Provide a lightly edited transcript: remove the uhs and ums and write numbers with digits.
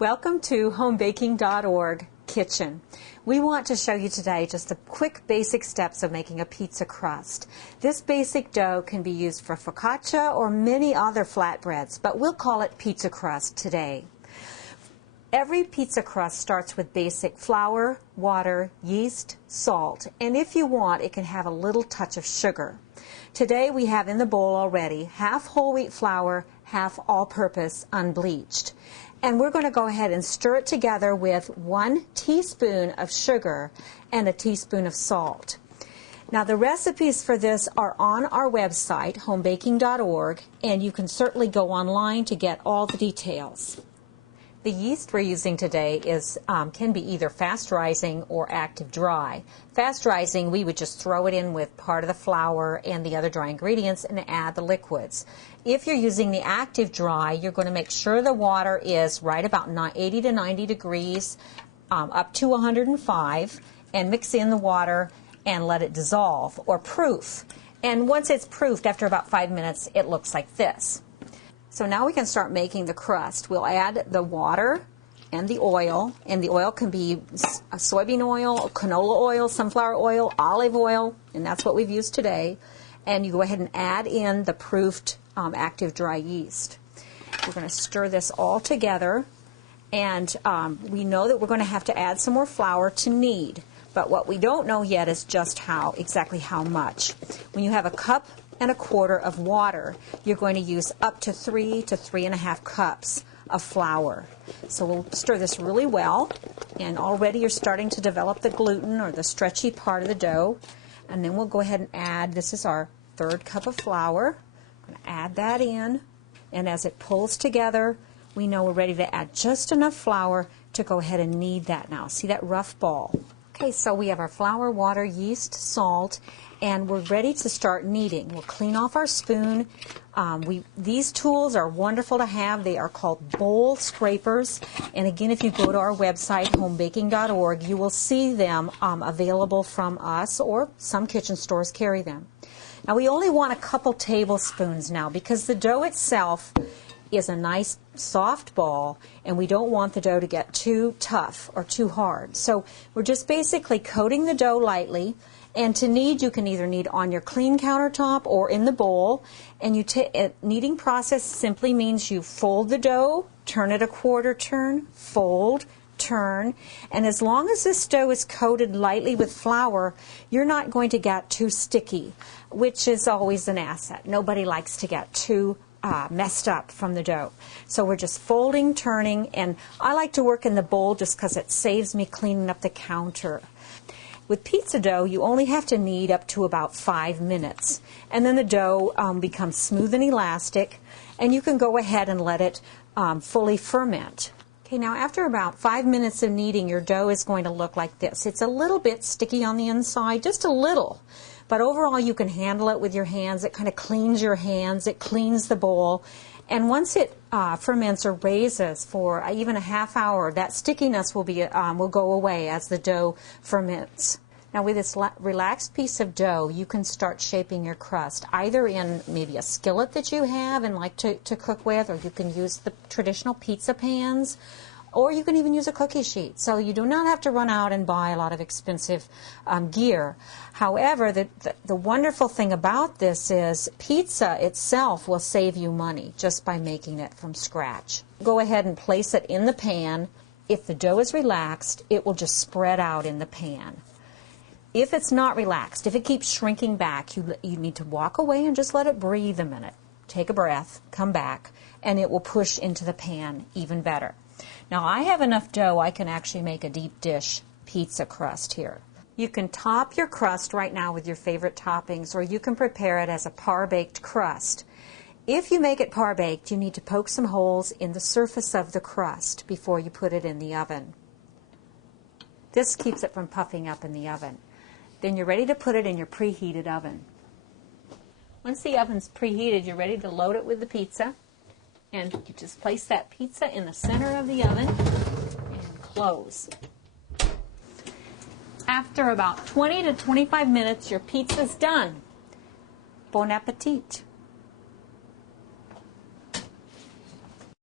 Welcome to homebaking.org Kitchen. We want to show you today just the quick basic steps of making a pizza crust. This basic dough can be used for focaccia or many other flatbreads, but we'll call it pizza crust today. Every pizza crust starts with basic flour, water, yeast, salt, and if you want, it can have a little touch of sugar. Today we have in the bowl already half whole wheat flour, half all-purpose unbleached. And we're going to go ahead and stir it together with 1 teaspoon of sugar and a teaspoon of salt. Now the recipes for this are on our website, homebaking.org, and you can certainly go online to get all the details. The yeast we're using today can be either fast rising or active dry. Fast rising, we would just throw it in with part of the flour and the other dry ingredients and add the liquids. If you're using the active dry, you're going to make sure the water is right about 80 to 90 degrees up to 105, and mix in the water and let it dissolve or proof. And once it's proofed, after about 5 minutes, it looks like this. So now we can start making the crust. We'll add the water and the oil can be soybean oil, canola oil, sunflower oil, olive oil, and that's what we've used today. And you go ahead and add in the proofed active dry yeast. We're going to stir this all together, and we know that we're going to have to add some more flour to knead, but what we don't know yet is just exactly how much. When you have a cup and a quarter of water, you're going to use up to 3 to 3.5 cups of flour. So we'll stir this really well, and already you're starting to develop the gluten or the stretchy part of the dough. And then we'll go ahead and add, this is our 3rd cup of flour. I'm going to add that in, and as it pulls together, we know we're ready to add just enough flour to go ahead and knead that now. See that rough ball? Okay, so we have our flour, water, yeast, salt, and we're ready to start kneading. We'll clean off our spoon. These tools are wonderful to have. They are called bowl scrapers. And again, if you go to our website, homebaking.org, you will see them available from us, or some kitchen stores carry them. Now we only want a couple tablespoons now because the dough itself is a nice soft ball, and we don't want the dough to get too tough or too hard. So we're just basically coating the dough lightly. And to knead, you can either knead on your clean countertop or in the bowl. And kneading process simply means you fold the dough, turn it a quarter turn, fold, turn. And as long as this dough is coated lightly with flour, you're not going to get too sticky, which is always an asset. Nobody likes to get too messed up from the dough. So we're just folding, turning, and I like to work in the bowl just because it saves me cleaning up the counter. With pizza dough, you only have to knead up to about 5 minutes, and then the dough becomes smooth and elastic, and you can go ahead and let it fully ferment. Okay, now after about 5 minutes of kneading, your dough is going to look like this. It's a little bit sticky on the inside, just a little, but overall you can handle it with your hands. It kind of cleans your hands, it cleans the bowl, and once it ferments or raises for even a half hour, that stickiness will go away as the dough ferments. Now with this relaxed piece of dough, you can start shaping your crust, either in maybe a skillet that you have and like to cook with, or you can use the traditional pizza pans, or you can even use a cookie sheet. So you do not have to run out and buy a lot of expensive gear. However, the wonderful thing about this is pizza itself will save you money just by making it from scratch. Go ahead and place it in the pan. If the dough is relaxed, it will just spread out in the pan. If it's not relaxed, if it keeps shrinking back, you need to walk away and just let it breathe a minute. Take a breath, come back, and it will push into the pan even better. Now I have enough dough I can actually make a deep dish pizza crust here. You can top your crust right now with your favorite toppings, or you can prepare it as a par-baked crust. If you make it par-baked, you need to poke some holes in the surface of the crust before you put it in the oven. This keeps it from puffing up in the oven. Then you're ready to put it in your preheated oven. Once the oven's preheated, you're ready to load it with the pizza. And you just place that pizza in the center of the oven and close. After about 20 to 25 minutes, your pizza's done. Bon appetit!